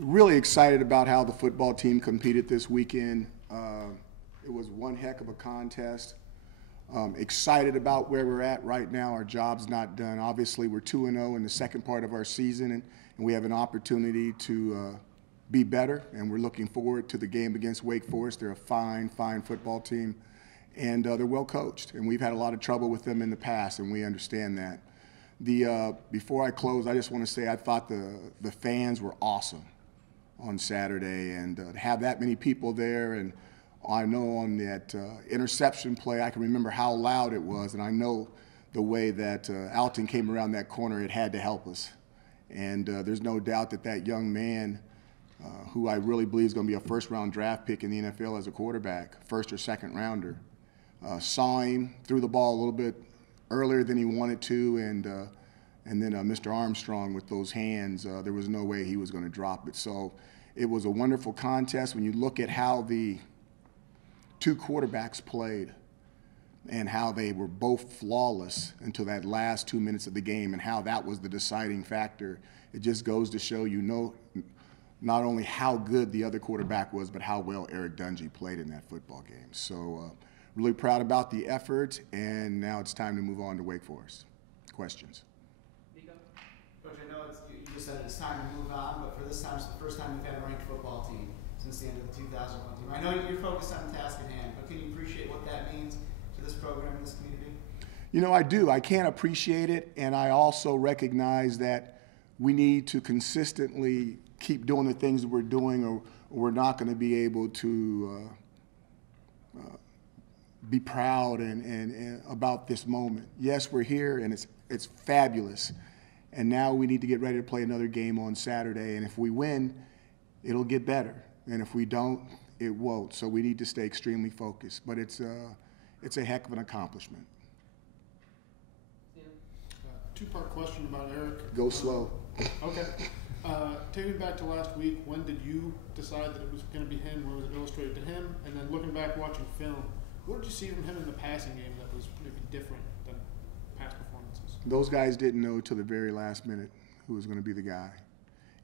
Really excited about how the football team competed this weekend. It was one heck of a contest. Excited about where we're at right now. Our job's not done. Obviously, we're 2-0 in the second part of our season, and we have an opportunity to be better, and we're looking forward to the game against Wake Forest. They're a fine, fine football team, and they're well coached, and we've had a lot of trouble with them in the past, and we understand that. Before I close, I just want to say I thought the fans were awesome on Saturday, and to have that many people there, and I know on that interception play, I can remember how loud it was, and I know the way that Alton came around that corner, it had to help us. And there's no doubt that that young man, who I really believe is going to be a first-round draft pick in the NFL as a quarterback, first or second rounder, saw him, threw the ball a little bit earlier than he wanted to, and then Mr. Armstrong with those hands, there was no way he was going to drop it. So it was a wonderful contest. When you look at how the two quarterbacks played and how they were both flawless until that last 2 minutes of the game and how that was the deciding factor, it just goes to show not only how good the other quarterback was, but how well Eric Dungy played in that football game. So really proud about the effort, and now it's time to move on to Wake Forest. Questions? Coach, I know you just said it's time to move on, but for this time, it's the first time you've had a ranked football team since the end of the 2001 team. I know you're focused on the task at hand, but can you appreciate what that means to this program and this community? You know, I do. I can appreciate it, and I also recognize that we need to consistently keep doing the things that we're doing, or we're not going to be able to be proud and about this moment. Yes, we're here, and it's fabulous. And now we need to get ready to play another game on Saturday. And if we win, it'll get better. And if we don't, it won't. So we need to stay extremely focused. But it's a heck of an accomplishment. Two-part question about Eric. Go slow. Okay. Taking back to last week, when did you decide that it was going to be him? When was it illustrated to him? And then looking back, watching film, what did you see from him in the passing game that was maybe different than past performances? Those guys didn't know till the very last minute who was going to be the guy.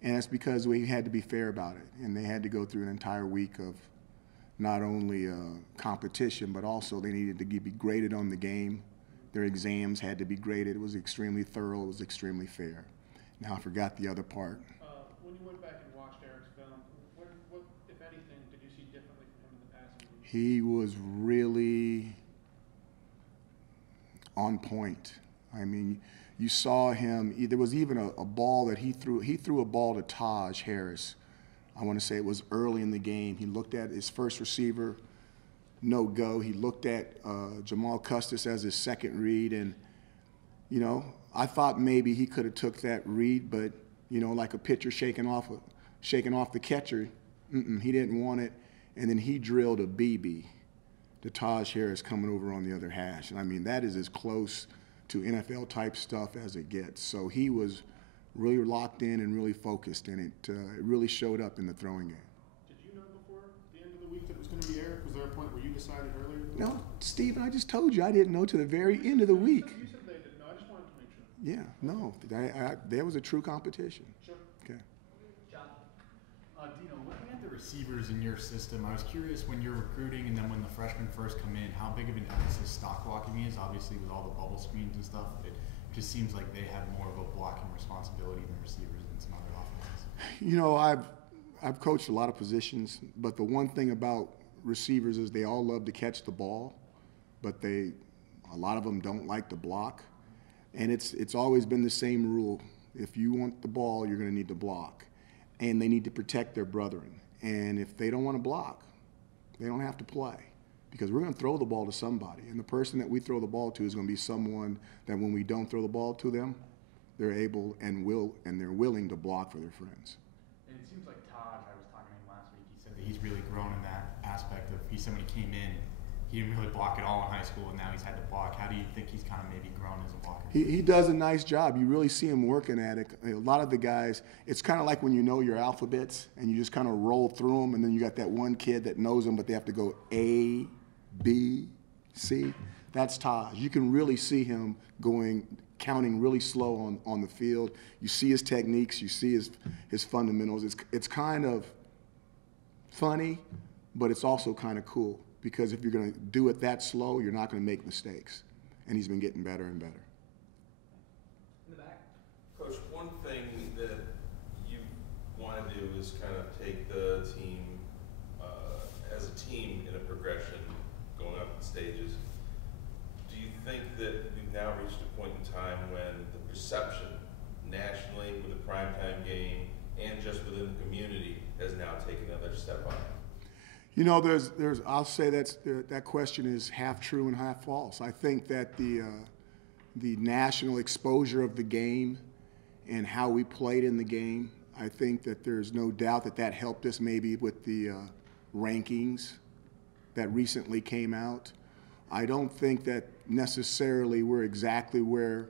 And that's because we had to be fair about it. And they had to go through an entire week of not only competition, but also they needed to be graded on the game. Their exams had to be graded. It was extremely thorough. It was extremely fair. Now I forgot the other part. When you went back and watched Eric's film, what, if anything, did you see differently from him in the passing game? He was really on point. I mean, you saw him. There was even a ball that he threw. He threw a ball to Taj Harris. I want to say it was early in the game. He looked at his first receiver, no go. He looked at Jamal Custis as his second read, and you know, I thought maybe he could have took that read, but you know, like a pitcher shaking off the catcher, he didn't want it, and then he drilled a BB to Taj Harris coming over on the other hash, and I mean that is as close to NFL type stuff as it gets. So he was really locked in and really focused, and it really showed up in the throwing game. Did you know before the end of the week that it was going to be Eric? Was there a point where you decided earlier? No, Stephen, I just told you I didn't know to the very end of the week. You said they didn't know. I just wanted to make sure. Yeah, no, there was a true competition. Sure. Okay. John. Dino, looking at the receivers in your system, I was curious when you're recruiting and then when the freshmen first come in, how big of an emphasis stock blocking is. Obviously, with all the bubble screens and stuff, it just seems like they have more of a blocking responsibility than receivers and some other offenses. You know, I've coached a lot of positions, but the one thing about receivers is they all love to catch the ball, but a lot of them don't like to block. And it's always been the same rule. If you want the ball, you're going to need to block. And they need to protect their brethren. And if they don't want to block, they don't have to play, because we're going to throw the ball to somebody. And the person that we throw the ball to is going to be someone that when we don't throw the ball to them, they're able and they're willing to block for their friends. And it seems like Taj, I was talking to him last week, he said that he's really grown in that aspect of he said when he came in, he didn't really block at all in high school, and now he's had to block. How do you think he's kind of maybe grown as a blocker? He does a nice job. You really see him working at it. A lot of the guys, it's kind of like when you know your alphabets and you just kind of roll through them, and then you got that one kid that knows them, but they have to go A, B, C. That's Taj. You can really see him going counting really slow on the field. You see his techniques, you see his fundamentals. It's kind of funny, but it's also kind of cool, because if you're going to do it that slow, you're not going to make mistakes. And he's been getting better and better. In the back. Coach, one thing that you want to do is kind of take the team as a team in a progression, going up in stages. Do you think that we've now reached a point in time when the perception nationally with the primetime game and just within the community has now taken another step up? You know, I'll say that question is half true and half false. I think that the national exposure of the game and how we played in the game, I think that there's no doubt that helped us maybe with the rankings that recently came out. I don't think that necessarily we're exactly where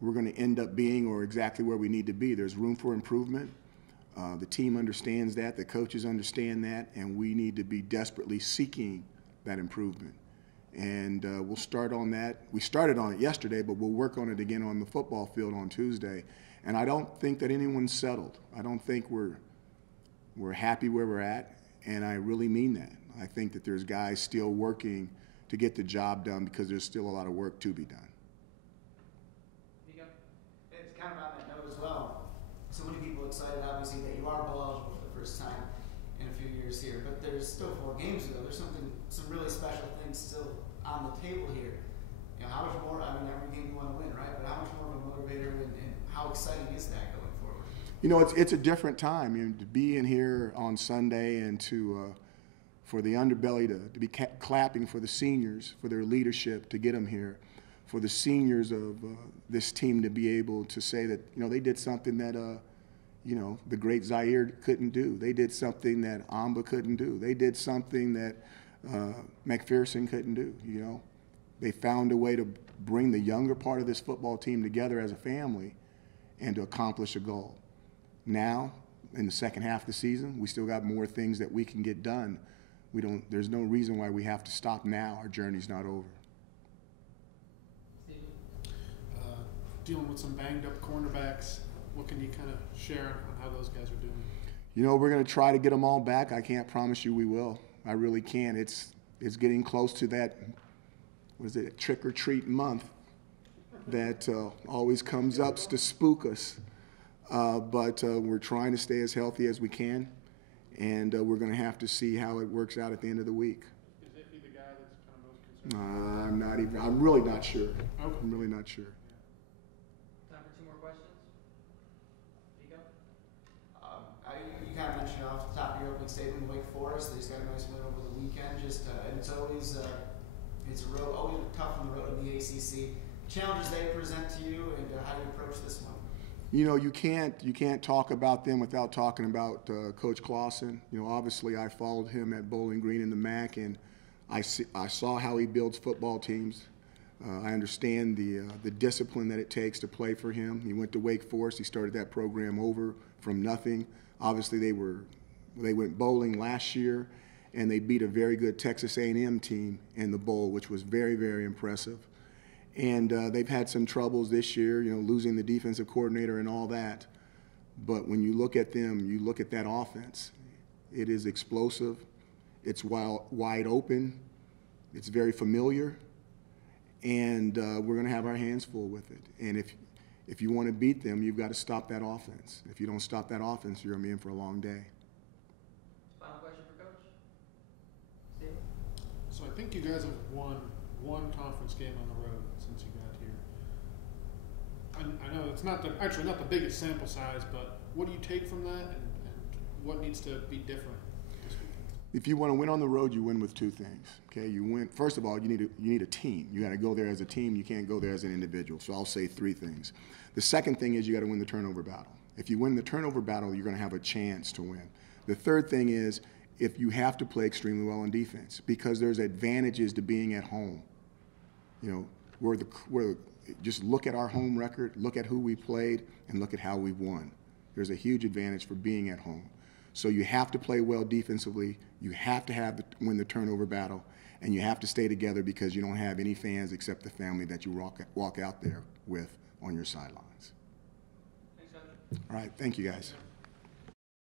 we're going to end up being or exactly where we need to be. There's room for improvement. The team understands that, the coaches understand that, and we need to be desperately seeking that improvement. And we'll start on that. We started on it yesterday, but we'll work on it again on the football field on Tuesday. And I don't think that anyone's settled. I don't think we're happy where we're at, and I really mean that. I think that there's guys still working to get the job done because there's still a lot of work to be done. It's kind of on that note as well. So many people excited, obviously, that you are bowl eligible for the first time in a few years here, but there's still 4 games to go. There's some really special things still on the table here. You know, how much more? I mean, every game you want to win, right? But how much more of a motivator and how exciting is that going forward? You know, it's a different time. You know, to be in here on Sunday and to for the underbelly to be clapping for the seniors for their leadership to get them here, for the seniors of this team to be able to say that, you know, they did something that you know, the great Zaire couldn't do. They did something that Amba couldn't do. They did something that McPherson couldn't do. You know, they found a way to bring the younger part of this football team together as a family and to accomplish a goal. Now, in the second half of the season, we still got more things that we can get done. There's no reason why we have to stop now. Our journey's not over. Dealing with some banged up cornerbacks, what can you kind of share on how those guys are doing? You know, we're going to try to get them all back. I can't promise you we will. I really can't. It's getting close to that, what is it, trick or treat month that always comes up to spook us. But we're trying to stay as healthy as we can, and we're going to have to see how it works out at the end of the week. Is Iffy the guy that's kind of most concerned? I'm really not sure. Okay. I'm really not sure. Time for 2 more questions. Nico? You kind of mentioned off the top of your opening statement, Wake Forest. They just got a nice win over the weekend. And it's always always tough on the road in the ACC. Challenges they present to you, and how do you approach this one? You know, you can't talk about them without talking about Coach Clausen. You know, obviously I followed him at Bowling Green in the MAC, and I saw how he builds football teams. I understand the discipline that it takes to play for him. He went to Wake Forest. He started that program over from nothing. Obviously, they went bowling last year, and they beat a very good Texas A&M team in the bowl, which was very, very impressive. And they've had some troubles this year, you know, losing the defensive coordinator and all that. But when you look at them, you look at that offense, it is explosive. It's wide open. It's very familiar. And we're going to have our hands full with it. And if you want to beat them, you've got to stop that offense. If you don't stop that offense, you're going to be in for a long day. Final question for Coach? Steve? So I think you guys have won one conference game on the road since you got here. I know it's not the biggest sample size, but what do you take from that, and what needs to be different this weekend? If you want to win on the road, you win with 2 things. Okay, you win. First of all, you need a team. You got to go there as a team. You can't go there as an individual. So I'll say 3 things. The second thing is you got to win the turnover battle. If you win the turnover battle, you're going to have a chance to win. The third thing is if you have to play extremely well on defense, because there's advantages to being at home. You know, just look at our home record, look at who we played, and look at how we've won. There's a huge advantage for being at home. So you have to play well defensively. You have to win the turnover battle. and you have to stay together because you don't have any fans except the family that you walk out there with on your sidelines. Thanks, Coach. All right, thank you guys.